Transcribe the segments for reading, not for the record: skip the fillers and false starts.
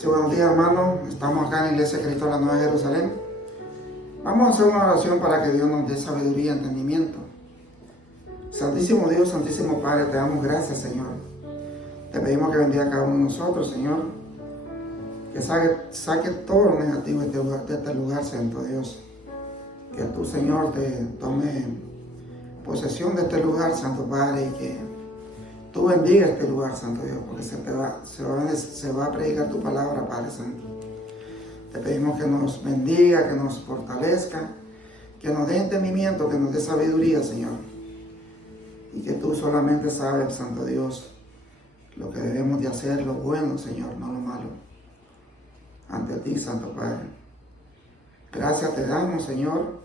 Sí, buenos días, hermano. Estamos acá en la Iglesia de Cristo de la Nueva Jerusalén. Vamos a hacer una oración para que Dios nos dé sabiduría y entendimiento. Santísimo Dios, Santísimo Padre, te damos gracias, Señor. Te pedimos que bendiga a cada uno de nosotros, Señor. Que saque todo lo negativo de este lugar, Santo Dios. Que tú, Señor, te tome posesión de este lugar, Santo Padre, y que tú bendiga este lugar, Santo Dios, porque se va a predicar tu palabra, Padre Santo. Te pedimos que nos bendiga, que nos fortalezca, que nos dé entendimiento, que nos dé sabiduría, Señor. Y que tú solamente sabes, Santo Dios, lo que debemos de hacer, lo bueno, Señor, no lo malo. Ante ti, Santo Padre. Gracias te damos, Señor,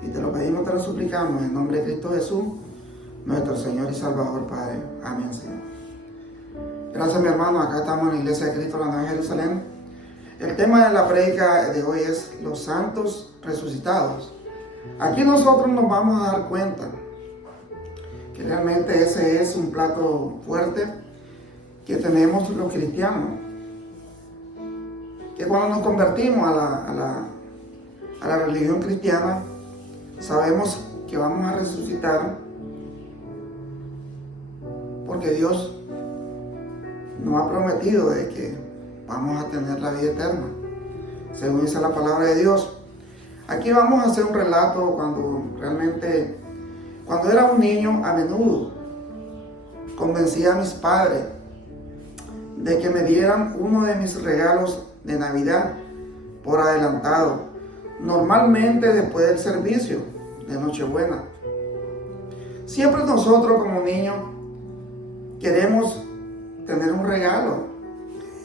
y te lo pedimos, te lo suplicamos, en nombre de Cristo Jesús, nuestro Señor y Salvador, Padre. Amén, Señor. Gracias, mi hermano. Acá estamos en la Iglesia de Cristo de la Nueva Jerusalén. El tema de la prédica de hoy es los santos resucitados. Aquí nosotros nos vamos a dar cuenta que realmente ese es un plato fuerte que tenemos los cristianos. Que cuando nos convertimos a la religión cristiana, sabemos que vamos a resucitar porque Dios nos ha prometido de que vamos a tener la vida eterna, según dice la palabra de Dios. Aquí vamos a hacer un relato cuando era un niño, a menudo convencía a mis padres de que me dieran uno de mis regalos de Navidad por adelantado, normalmente después del servicio de Nochebuena. Siempre nosotros como niños queremos tener un regalo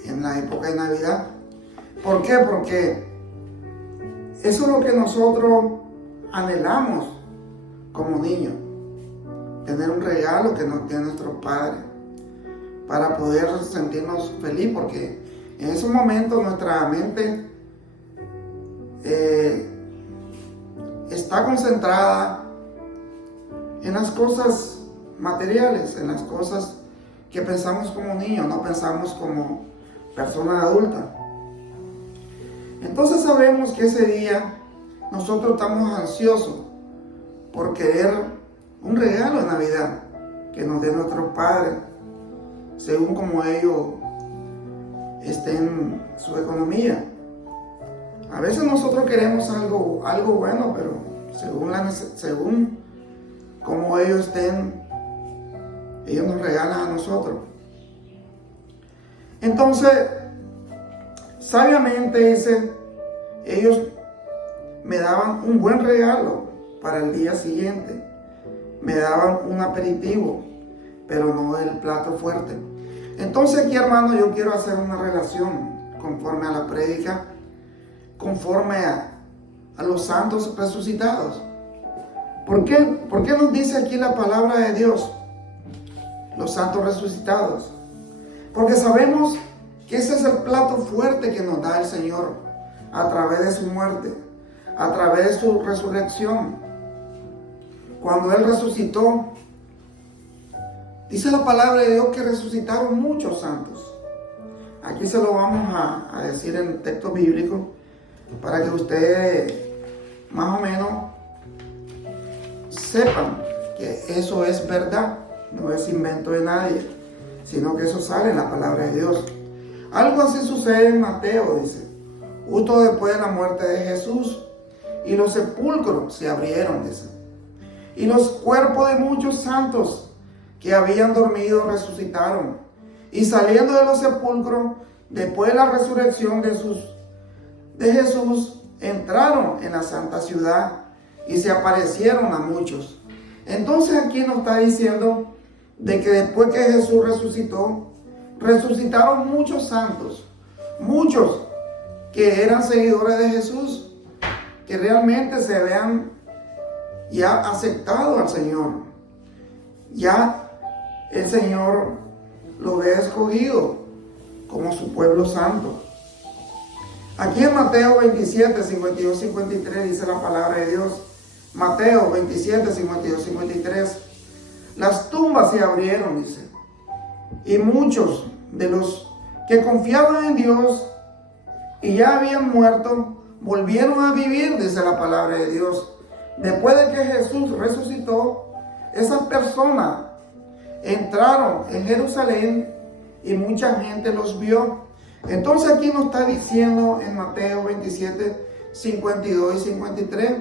en la época de Navidad. ¿Por qué? Porque eso es lo que nosotros anhelamos como niños, tener un regalo que nos dé nuestro Padre para poder sentirnos felices, porque en esos momentos nuestra mente está concentrada en las cosas materiales, en las cosas que pensamos como niños, no pensamos como personas adultas. Entonces sabemos que ese día nosotros estamos ansiosos por querer un regalo de Navidad que nos dé nuestro Padre, según como ellos estén en su economía. A veces nosotros queremos algo bueno, pero según como ellos estén, ellos nos regalan a nosotros. Entonces, sabiamente ellos me daban un buen regalo para el día siguiente. Me daban un aperitivo, pero no el plato fuerte. Entonces aquí, hermano, yo quiero hacer una relación conforme a la prédica, conforme a los santos resucitados. ¿Por qué nos dice aquí la palabra de Dios? Los santos resucitados. Porque sabemos que ese es el plato fuerte que nos da el Señor a través de su muerte, a través de su resurrección. Cuando Él resucitó, dice la palabra de Dios que resucitaron muchos santos. Aquí se lo vamos a decir en el texto bíblico para que ustedes más o menos sepan que eso es verdad, no es invento de nadie, sino que eso sale en la palabra de Dios. Algo así sucede en Mateo, dice, justo después de la muerte de Jesús, y los sepulcros se abrieron, dice, y los cuerpos de muchos santos que habían dormido resucitaron, y saliendo de los sepulcros, después de la resurrección de Jesús, entraron en la santa ciudad y se aparecieron a muchos. Entonces aquí nos está diciendo de que después que Jesús resucitó, resucitaron muchos santos, muchos que eran seguidores de Jesús, que realmente se vean ya aceptado al Señor. Ya el Señor lo ve escogido como su pueblo santo. Aquí en Mateo 27, 52, 53 dice la palabra de Dios. Mateo 27, 52, 53. Las tumbas se abrieron, dice, y muchos de los que confiaban en Dios y ya habían muerto, volvieron a vivir, dice la palabra de Dios. Después de que Jesús resucitó, esas personas entraron en Jerusalén y mucha gente los vio. Entonces aquí nos está diciendo en Mateo 27, 52 y 53,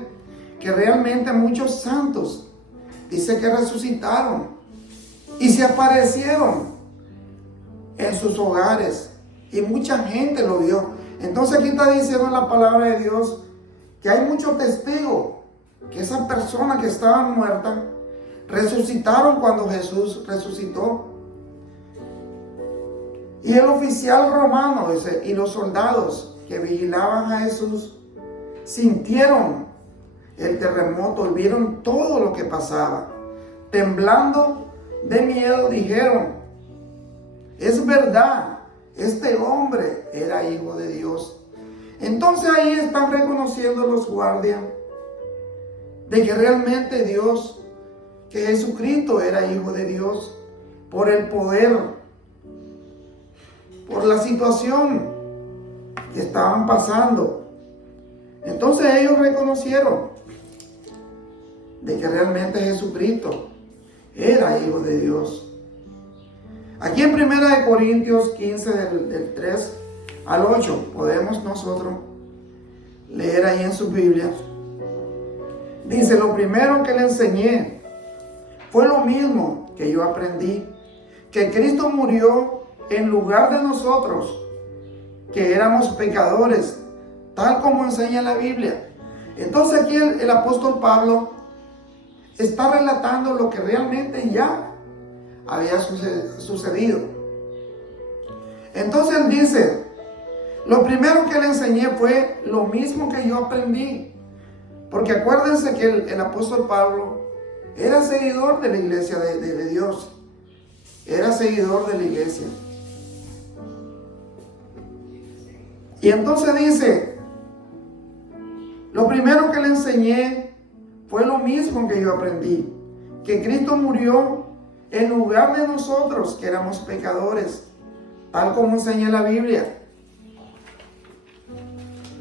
que realmente muchos santos, dice que resucitaron y se aparecieron en sus hogares y mucha gente lo vio. Entonces aquí está diciendo la palabra de Dios que hay muchos testigos que esas personas que estaban muertas resucitaron cuando Jesús resucitó. Y el oficial romano, dice, y los soldados que vigilaban a Jesús sintieron el terremoto y vieron todo lo que pasaba. Temblando de miedo dijeron: es verdad, este hombre era hijo de Dios. Entonces ahí están reconociendo los guardias de que realmente Dios, que Jesucristo era hijo de Dios, por el poder, por la situación que estaban pasando. Entonces ellos reconocieron de que realmente Jesucristo era hijo de Dios. Aquí en 1 Corintios 15 del 3 al 8 podemos nosotros leer ahí en su Biblia. Dice: lo primero que le enseñé fue lo mismo que yo aprendí, que Cristo murió en lugar de nosotros, que éramos pecadores, tal como enseña la Biblia. Entonces aquí el apóstol Pablo está relatando lo que realmente ya había sucedido. Entonces él dice: lo primero que le enseñé fue lo mismo que yo aprendí. Porque acuérdense que el apóstol Pablo era seguidor de la iglesia de Dios. Era seguidor de la iglesia. Y entonces dice: lo primero que le enseñé fue lo mismo que yo aprendí, que Cristo murió en lugar de nosotros, que éramos pecadores, tal como enseña la Biblia.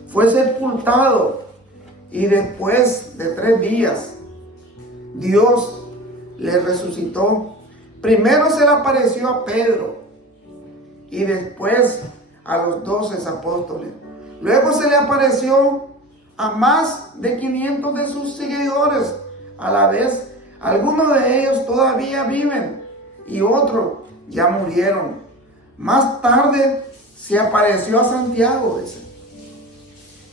Fue sepultado y después de 3 días Dios le resucitó. Primero se le apareció a Pedro y después a los 12 apóstoles. Luego se le apareció a más de 500 de sus seguidores a la vez. Algunos de ellos todavía viven y otros ya murieron. Más tarde se apareció a Santiago, dice,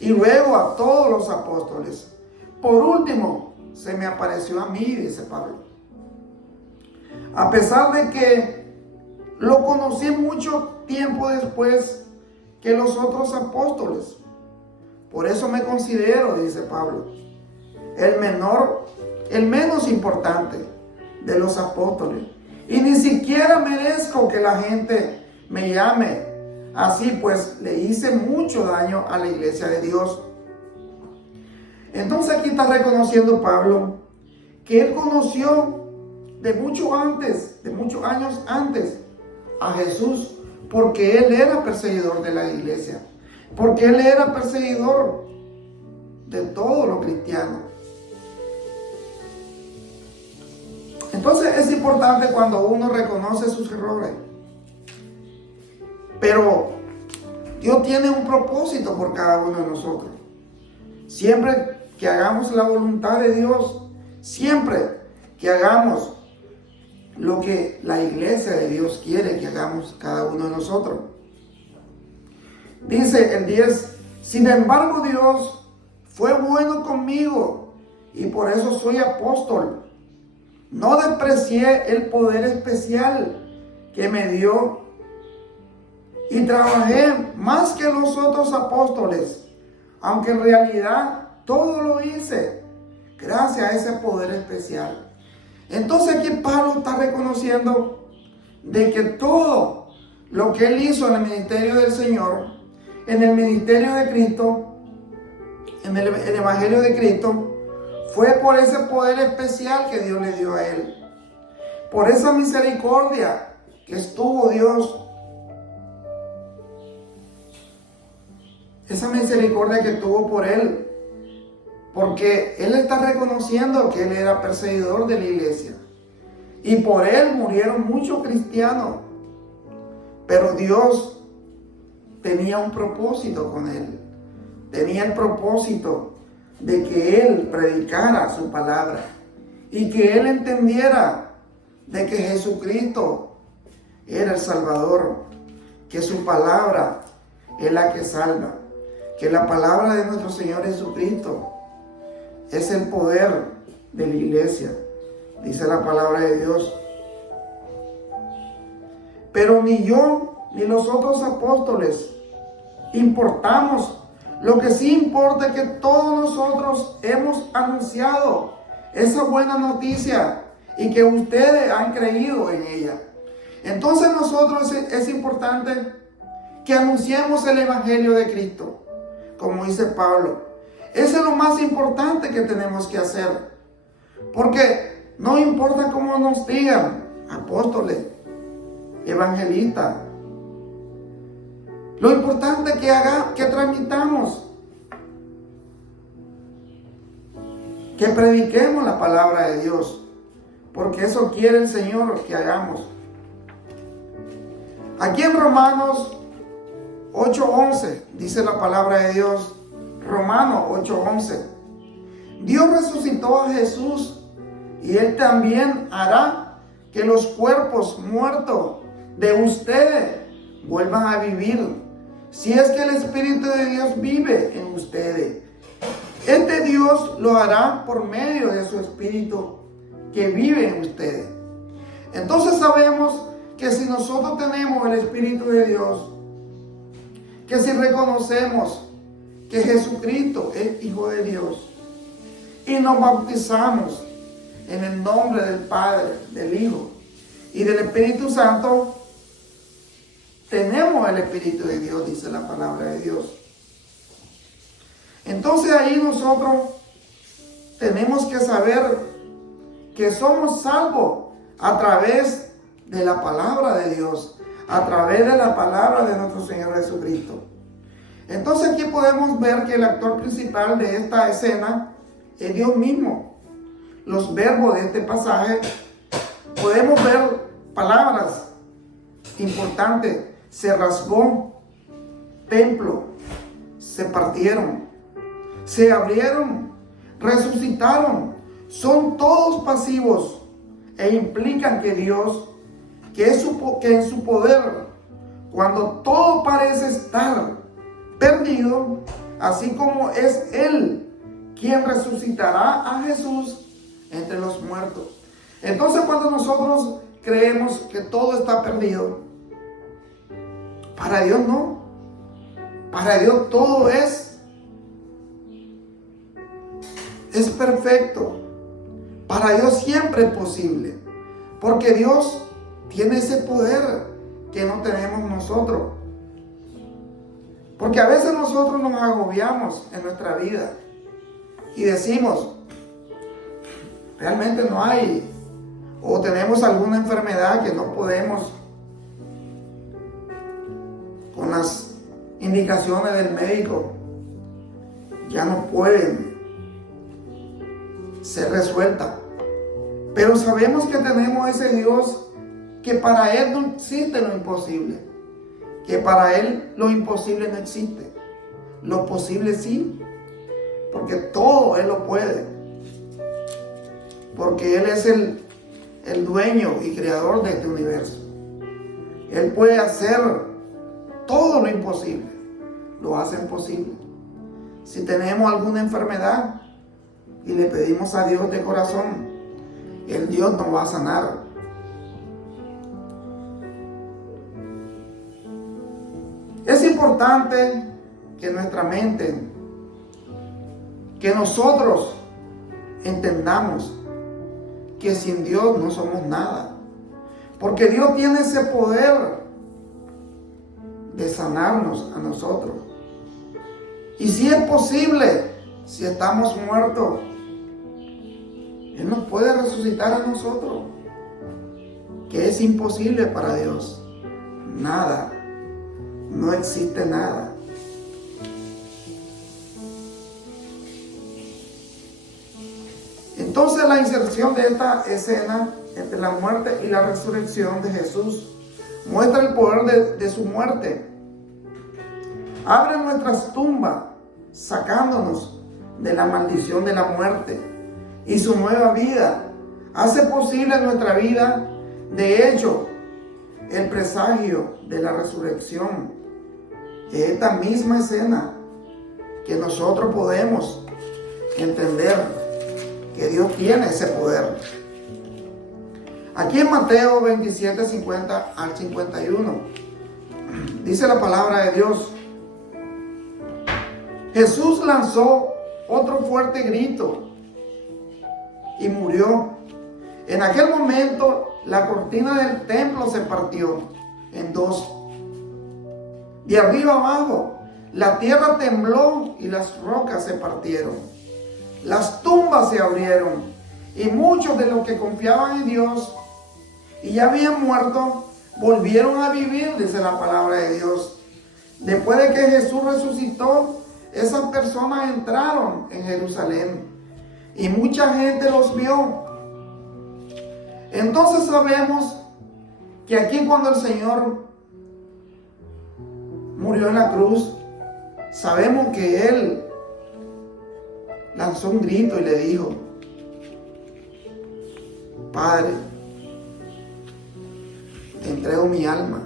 y luego a todos los apóstoles. Por último, se me apareció a mí, dice Pablo. A pesar de que lo conocí mucho tiempo después que los otros apóstoles. Por eso me considero, dice Pablo, el menos importante de los apóstoles. Y ni siquiera merezco que la gente me llame así, pues le hice mucho daño a la iglesia de Dios. Entonces aquí está reconociendo Pablo que él conoció de muchos años antes a Jesús, porque él era perseguidor de la iglesia, porque él era perseguidor de todos los cristianos. Entonces es importante cuando uno reconoce sus errores. Pero Dios tiene un propósito por cada uno de nosotros. Siempre que hagamos la voluntad de Dios, siempre que hagamos lo que la iglesia de Dios quiere que hagamos cada uno de nosotros. Dice el 10: sin embargo Dios fue bueno conmigo y por eso soy apóstol. No desprecié el poder especial que me dio y trabajé más que los otros apóstoles, aunque en realidad todo lo hice gracias a ese poder especial. Entonces aquí Pablo está reconociendo de que todo lo que él hizo en el ministerio del Señor, en el ministerio de Cristo, en el evangelio de Cristo, fue por ese poder especial que Dios le dio a él, por esa misericordia que estuvo Dios esa misericordia que tuvo por él, porque él está reconociendo que él era perseguidor de la iglesia y por él murieron muchos cristianos, pero Dios tenía un propósito con él, tenía el propósito de que él predicara su palabra y que él entendiera de que Jesucristo era el Salvador, que su palabra es la que salva, que la palabra de nuestro Señor Jesucristo es el poder de la iglesia, dice la palabra de Dios. Pero ni yo ni los otros apóstoles importamos. Lo que sí importa es que todos nosotros hemos anunciado esa buena noticia y que ustedes han creído en ella. Entonces nosotros es importante que anunciemos el Evangelio de Cristo, como dice Pablo. Eso es lo más importante que tenemos que hacer, porque no importa cómo nos digan, apóstoles, evangelistas, lo importante es que transmitamos, que prediquemos la palabra de Dios, porque eso quiere el Señor que hagamos. Aquí en Romanos 8:11 dice la palabra de Dios, Romanos 8:11, Dios resucitó a Jesús y Él también hará que los cuerpos muertos de ustedes vuelvan a vivir, si es que el Espíritu de Dios vive en ustedes. Este Dios lo hará por medio de su Espíritu que vive en ustedes. Entonces sabemos que si nosotros tenemos el Espíritu de Dios, que si reconocemos que Jesucristo es Hijo de Dios y nos bautizamos en el nombre del Padre, del Hijo y del Espíritu Santo, tenemos el Espíritu de Dios, dice la palabra de Dios. Entonces ahí nosotros tenemos que saber que somos salvos a través de la palabra de Dios, a través de la palabra de nuestro Señor Jesucristo. Entonces aquí podemos ver que el actor principal de esta escena es Dios mismo. Los verbos de este pasaje, podemos ver palabras importantes. Se rasgó templo, se partieron, se abrieron, resucitaron. Son todos pasivos e implican que Dios, que en su poder, cuando todo parece estar perdido, así como es Él quien resucitará a Jesús entre los muertos. Entonces cuando nosotros creemos que todo está perdido, para Dios no. Para Dios todo es perfecto. Para Dios siempre es posible, porque Dios tiene ese poder que no tenemos nosotros. Porque a veces nosotros nos agobiamos en nuestra vida y decimos, realmente no hay, o tenemos alguna enfermedad que no podemos, con las indicaciones del médico, ya no pueden ser resueltas. Pero sabemos que tenemos ese Dios que para Él no existe lo imposible, que para Él lo imposible no existe, lo posible sí, porque todo Él lo puede, porque Él es el dueño y creador de este universo. Él puede hacer todo lo imposible, lo hace posible. Si tenemos alguna enfermedad y le pedimos a Dios de corazón, el Dios nos va a sanar. Es importante que nuestra mente, que nosotros entendamos que sin Dios no somos nada, porque Dios tiene ese poder de sanarnos a nosotros. Y si es posible, si estamos muertos, Él nos puede resucitar a nosotros, que es imposible para Dios. Nada, no existe nada. Entonces la inserción de esta escena entre la muerte y la resurrección de Jesús muestra el poder de su muerte. Abre nuestras tumbas, sacándonos de la maldición de la muerte, y su nueva vida hace posible nuestra vida. De hecho, el presagio de la resurrección es esta misma escena que nosotros podemos entender que Dios tiene ese poder. Aquí en Mateo 27, 50 al 51, dice la palabra de Dios: Jesús lanzó otro fuerte grito y murió. En aquel momento la cortina del templo se partió en dos, de arriba abajo. La tierra tembló y las rocas se partieron. Las tumbas se abrieron y muchos de los que confiaban en Dios y ya habían muerto volvieron a vivir, dice la palabra de Dios. Después de que Jesús resucitó, esas personas entraron en Jerusalén y mucha gente los vio. Entonces sabemos que aquí, cuando el Señor murió en la cruz, sabemos que Él lanzó un grito y le dijo: Padre, te entrego mi alma.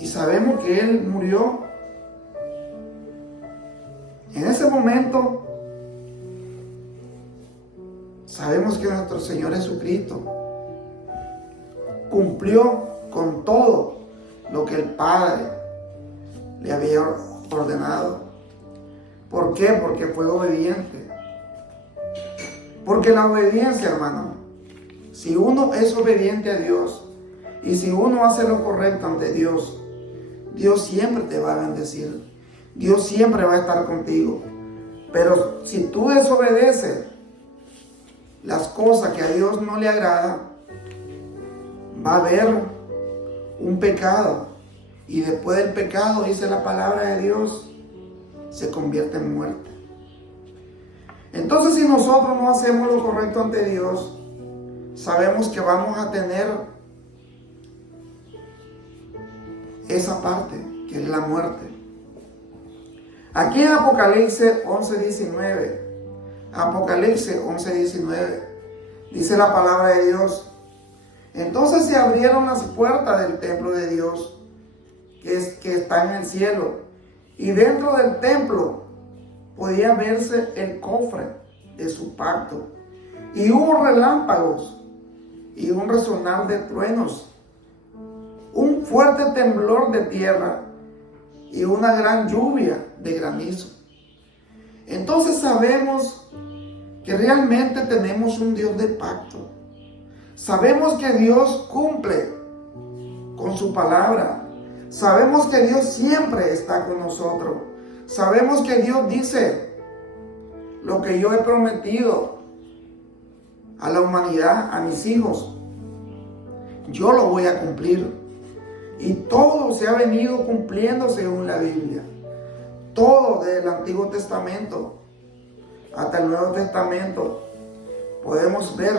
Y sabemos que Él murió. En ese momento sabemos que nuestro Señor Jesucristo cumplió con todo lo que el Padre le había ordenado. ¿Por qué? Porque fue obediente. Porque la obediencia, hermano, si uno es obediente a Dios y si uno hace lo correcto ante Dios, Dios siempre te va a bendecir. Dios siempre va a estar contigo. Pero si tú desobedeces las cosas que a Dios no le agradan, va a haber un pecado. Y después del pecado, dice la palabra de Dios, se convierte en muerte. Entonces, si nosotros no hacemos lo correcto ante Dios, sabemos que vamos a tener esa parte, que es la muerte. Aquí en Apocalipsis 11:19, Apocalipsis 11:19, dice la palabra de Dios: entonces se abrieron las puertas del templo de Dios, que está en el cielo, y dentro del templo podía verse el cofre de su pacto, y hubo relámpagos y un resonar de truenos, un fuerte temblor de tierra y una gran lluvia de granizo. Entonces sabemos que realmente tenemos un Dios de pacto. Sabemos que Dios cumple con su palabra. Sabemos que Dios siempre está con nosotros. Sabemos que Dios dice: lo que yo he prometido a la humanidad, a mis hijos, yo lo voy a cumplir. Y todo se ha venido cumpliendo según la Biblia. Todo, desde el Antiguo Testamento hasta el Nuevo Testamento, podemos ver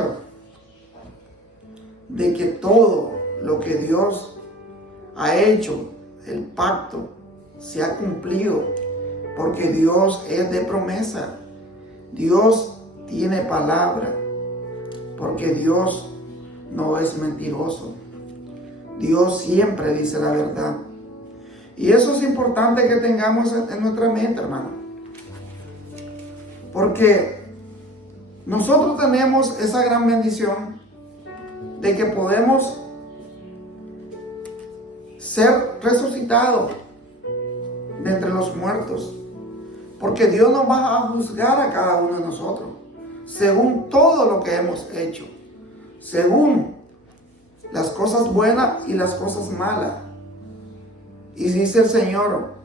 de que todo lo que Dios ha hecho, el pacto, se ha cumplido, porque Dios es de promesa. Dios tiene palabra, porque Dios no es mentiroso. Dios siempre dice la verdad. Y eso es importante que tengamos en nuestra mente, hermano. Porque nosotros tenemos esa gran bendición de que podemos ser resucitados de entre los muertos. Porque Dios nos va a juzgar a cada uno de nosotros, según todo lo que hemos hecho, según las cosas buenas y las cosas malas. Y dice el Señor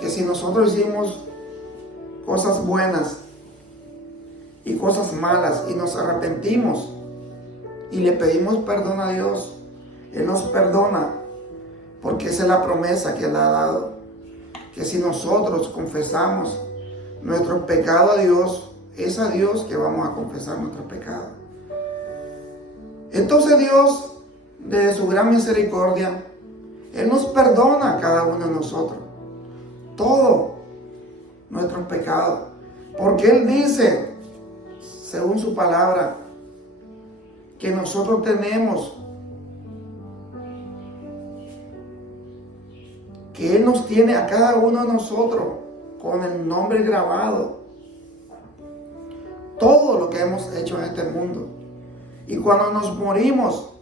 que si nosotros hicimos cosas buenas y cosas malas y nos arrepentimos y le pedimos perdón a Dios, Él nos perdona, porque esa es la promesa que Él ha dado. Que si nosotros confesamos nuestros pecados a Dios, es a Dios que vamos a confesar nuestros pecados. Entonces Dios, de su gran misericordia, Él nos perdona a cada uno de nosotros todos nuestros pecados, porque Él dice, según su palabra, que nosotros tenemos, que Él nos tiene a cada uno de nosotros con el nombre grabado, todo lo que hemos hecho en este mundo. Y cuando nos morimos,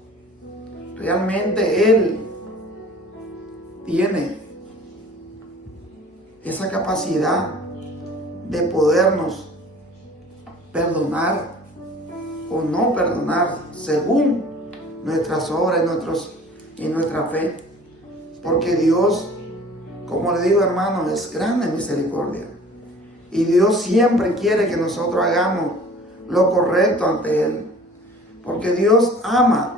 realmente Él tiene esa capacidad de podernos perdonar o no perdonar según nuestras obras y nuestra fe. Porque Dios, como le digo, hermano, es grande en misericordia. Y Dios siempre quiere que nosotros hagamos lo correcto ante Él. Porque Dios ama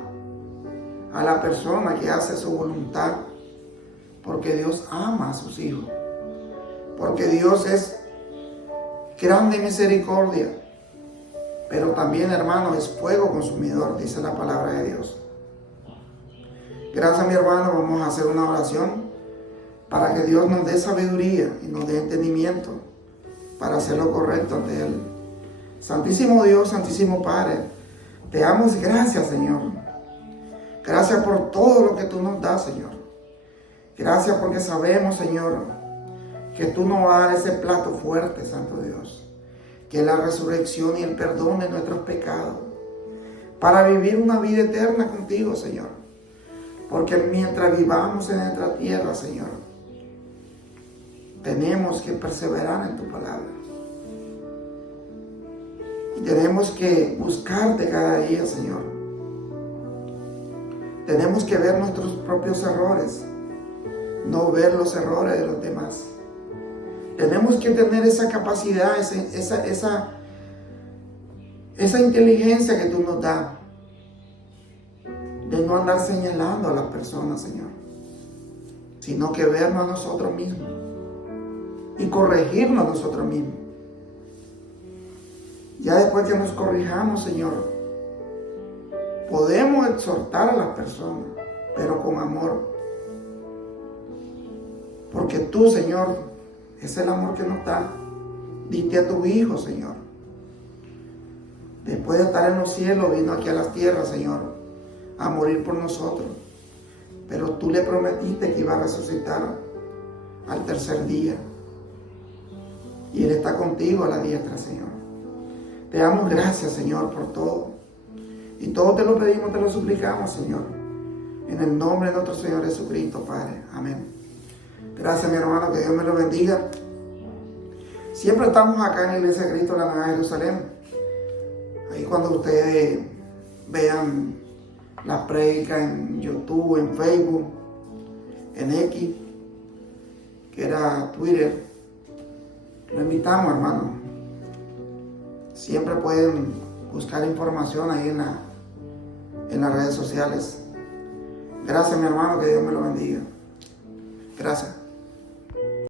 a la persona que hace su voluntad. Porque Dios ama a sus hijos. Porque Dios es grande en misericordia. Pero también, hermano, es fuego consumidor, dice la palabra de Dios. Gracias, mi hermano. Vamos a hacer una oración para que Dios nos dé sabiduría y nos dé entendimiento para hacer lo correcto ante Él. Santísimo Dios, Santísimo Padre, te damos gracias, Señor. Gracias por todo lo que tú nos das, Señor. Gracias porque sabemos, Señor, que tú nos vas a dar ese plato fuerte, Santo Dios, que es la resurrección y el perdón de nuestros pecados, para vivir una vida eterna contigo, Señor. Porque mientras vivamos en nuestra tierra, Señor, tenemos que perseverar en tu palabra. Y tenemos que buscarte cada día, Señor. Tenemos que ver nuestros propios errores, no ver los errores de los demás. Tenemos que tener esa capacidad, esa inteligencia que tú nos das, de no andar señalando a las personas, Señor, sino que vernos a nosotros mismos y corregirnos a nosotros mismos. Ya después que nos corrijamos, Señor, podemos exhortar a las personas, pero con amor. Porque tú, Señor, es el amor que nos da. Diste a tu Hijo, Señor. Después de estar en los cielos, vino aquí a las tierras, Señor, a morir por nosotros. Pero tú le prometiste que iba a resucitar al tercer día. Y Él está contigo a la diestra, Señor. Te damos gracias, Señor, por todo. Y todo te lo pedimos, te lo suplicamos, Señor. En el nombre de nuestro Señor Jesucristo, Padre. Amén. Gracias, mi hermano, que Dios me lo bendiga. Siempre estamos acá en la Iglesia de Cristo de la Nueva Jerusalén. Ahí cuando ustedes vean las prédicas en YouTube, en Facebook, en X, que era Twitter, lo invitamos, hermano. Siempre pueden buscar información ahí en las redes sociales. Gracias, mi hermano, que Dios me lo bendiga. Gracias.